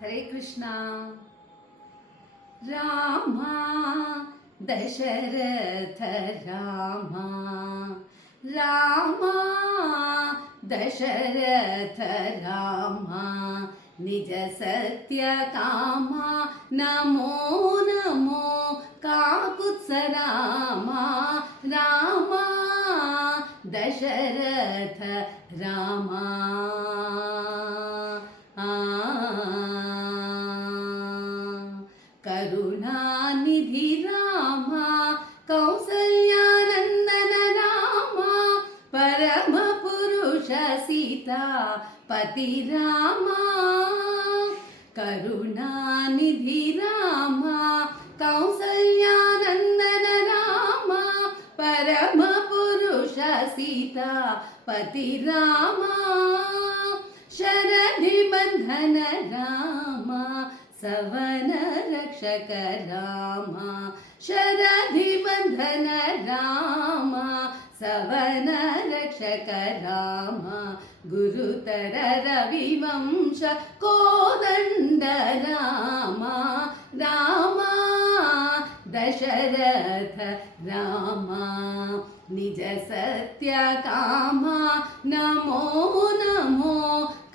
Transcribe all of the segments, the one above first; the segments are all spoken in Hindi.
हरे कृष्णा। रामा, दशरथ रामा। रामा, दशरथ रामा। निज सत्य कामा। नमो नमो काकुत्सरामा रामा, दशरथ रामा। కరుణానిధి రామ కౌసల్యానందన రామ పరమ పురుష సీత పతి రామ. కరుణానిధి రామ కౌసల్యానందన రామ పరమ పురుష సీత పతి రామ. శరణి బంధన రామ सवन रक्षक रामा शरधिबन्धन रामा सवन रक्षक रामा, गुरुतर रविवंश कोदण्ड रामा रामा, दशरथ रामा, निज सत्यकामा, नमो नमो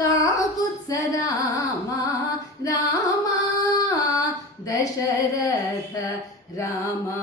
काकुत्सरामा राम दशरथ रामा